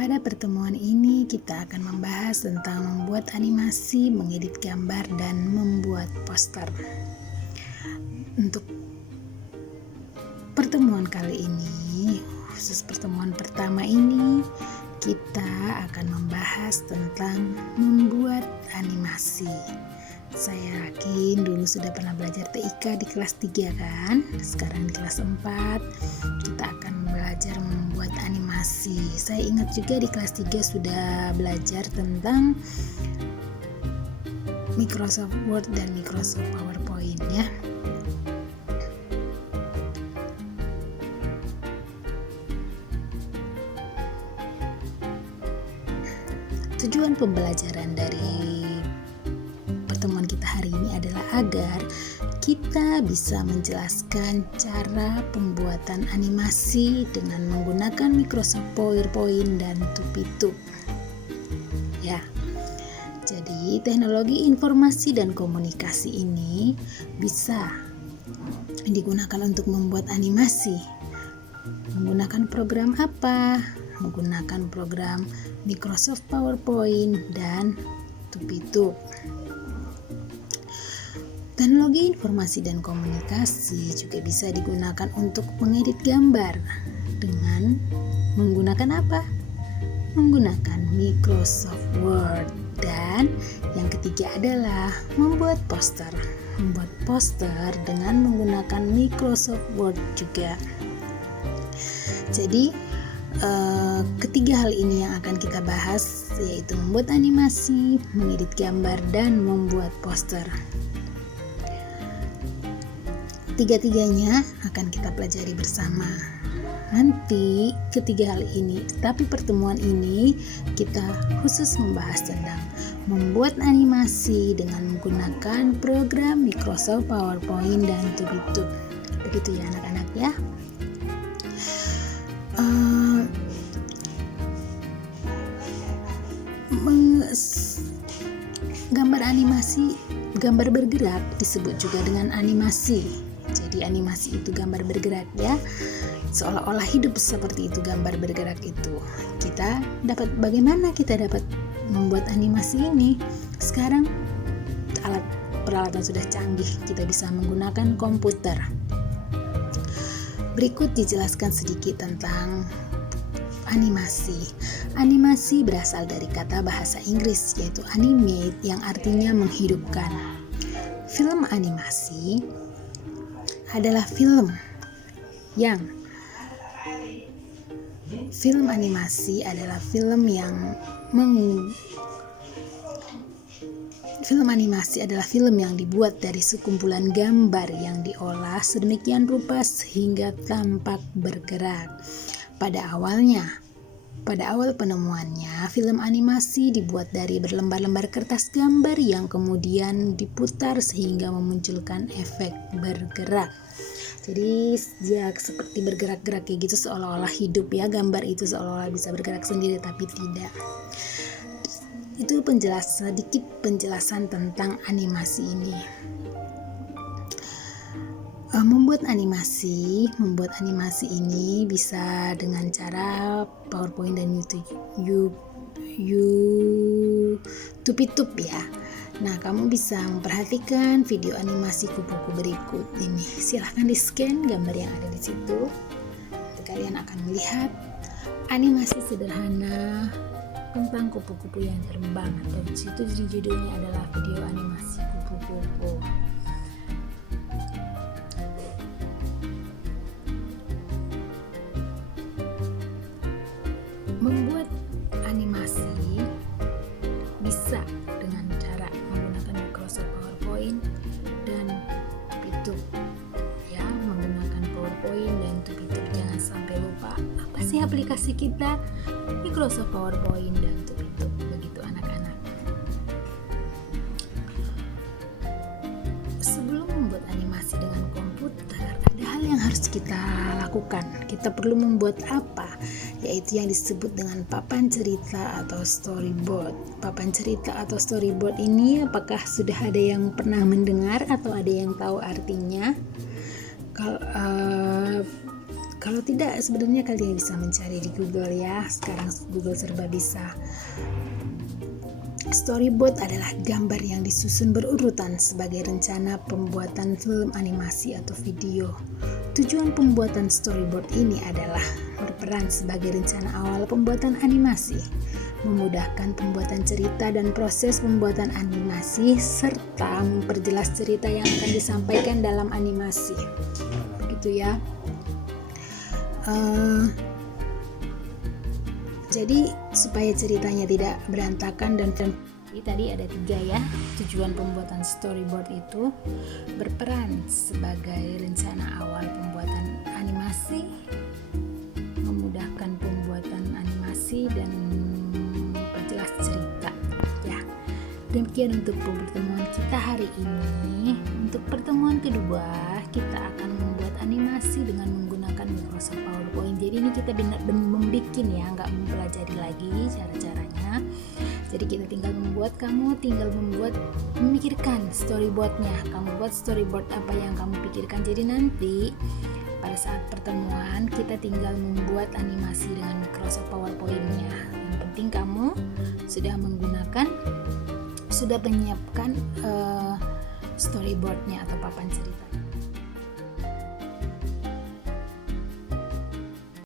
Pada pertemuan ini kita akan membahas tentang membuat animasi, mengedit gambar, dan membuat poster. Untuk pertemuan kali ini, khusus pertemuan pertama ini, kita akan membahas tentang membuat animasi. Saya yakin dulu sudah pernah belajar TIK di kelas 3 kan? Sekarang di kelas 4 kita akan belajar membuat animasi. Saya ingat juga di kelas 3 sudah belajar tentang Microsoft Word dan Microsoft PowerPoint ya. Tujuan pembelajaran dari pertemuan kita hari ini adalah agar kita bisa menjelaskan cara pembuatan animasi dengan menggunakan Microsoft PowerPoint dan Tupituk. Ya. Jadi, teknologi informasi dan komunikasi ini bisa digunakan untuk membuat animasi. Menggunakan program apa? Menggunakan program Microsoft PowerPoint dan Tupituk. Teknologi informasi dan komunikasi juga bisa digunakan untuk mengedit gambar dengan menggunakan apa? Menggunakan Microsoft Word. Dan yang ketiga adalah membuat poster. Membuat poster dengan menggunakan Microsoft Word juga. Jadi ketiga hal ini yang akan kita bahas, yaitu membuat animasi, mengedit gambar, dan membuat poster. Tiga-tiganya akan kita pelajari bersama. Nanti ketiga hal ini, tapi pertemuan ini kita khusus membahas tentang membuat animasi dengan menggunakan program Microsoft PowerPoint dan Tupituk. Begitu ya anak-anak ya. Gambar animasi, gambar bergerak disebut juga dengan animasi. Jadi animasi itu gambar bergerak ya, seolah-olah hidup seperti itu gambar bergerak itu. Bagaimana kita dapat membuat animasi ini? Sekarang peralatan sudah canggih, kita bisa menggunakan komputer. Berikut dijelaskan sedikit tentang animasi. Animasi berasal dari kata bahasa Inggris yaitu animate yang artinya menghidupkan. Film animasi adalah film animasi adalah film yang dibuat dari sekumpulan gambar yang diolah sedemikian rupa sehingga tampak bergerak. Pada awal penemuannya, film animasi dibuat dari berlembar-lembar kertas gambar yang kemudian diputar sehingga memunculkan efek bergerak. Jadi dia seperti bergerak-gerak kayak gitu, seolah-olah hidup ya, gambar itu seolah-olah bisa bergerak sendiri tapi tidak. Itu sedikit penjelasan tentang animasi ini. Membuat animasi ini bisa dengan cara PowerPoint dan Tupituk ya. Nah, kamu bisa memperhatikan video animasi kupu-kupu berikut ini. Silahkan di-scan gambar yang ada di situ. Kalian akan melihat animasi sederhana tentang kupu-kupu yang terbang. Dan di situ judulnya adalah video animasi kupu-kupu. Membuat animasi bisa dengan cara menggunakan Microsoft PowerPoint dan Tupituk ya, menggunakan PowerPoint dan Tupituk. Jangan sampai lupa apa sih aplikasi kita, Microsoft PowerPoint dan Tupituk. Begitu anak-anak. Sebelum membuat animasi dengan komputer, ada hal yang harus kita lakukan. Kita perlu membuat apa? Yaitu yang disebut dengan papan cerita atau storyboard. Papan cerita atau storyboard ini apakah sudah ada yang pernah mendengar atau ada yang tahu artinya? Kalau tidak, sebenarnya kalian bisa mencari di Google ya. Sekarang Google serba bisa. Storyboard adalah gambar yang disusun berurutan sebagai rencana pembuatan film animasi atau video. Tujuan pembuatan storyboard ini adalah berperan sebagai rencana awal pembuatan animasi, memudahkan pembuatan cerita dan proses pembuatan animasi, serta memperjelas cerita yang akan disampaikan dalam animasi. Begitu ya. Jadi supaya ceritanya tidak berantakan dan tadi ada 3 ya. Tujuan pembuatan storyboard itu berperan sebagai rencana awal pembuatan animasi, memudahkan pembuatan animasi dan memperjelas cerita ya. Demikian untuk pertemuan kita hari ini. Untuk pertemuan kedua kita akan membuat animasi dengan menggunakan Microsoft PowerPoint. Jadi ini kita benar-benar membikin ya, nggak mempelajari lagi cara-caranya. Jadi kita tinggal memikirkan storyboardnya. Kamu buat storyboard apa yang kamu pikirkan. Jadi nanti pada saat pertemuan kita tinggal membuat animasi dengan Microsoft PowerPoint-nya. Yang penting kamu sudah menyiapkan storyboardnya atau papan cerita.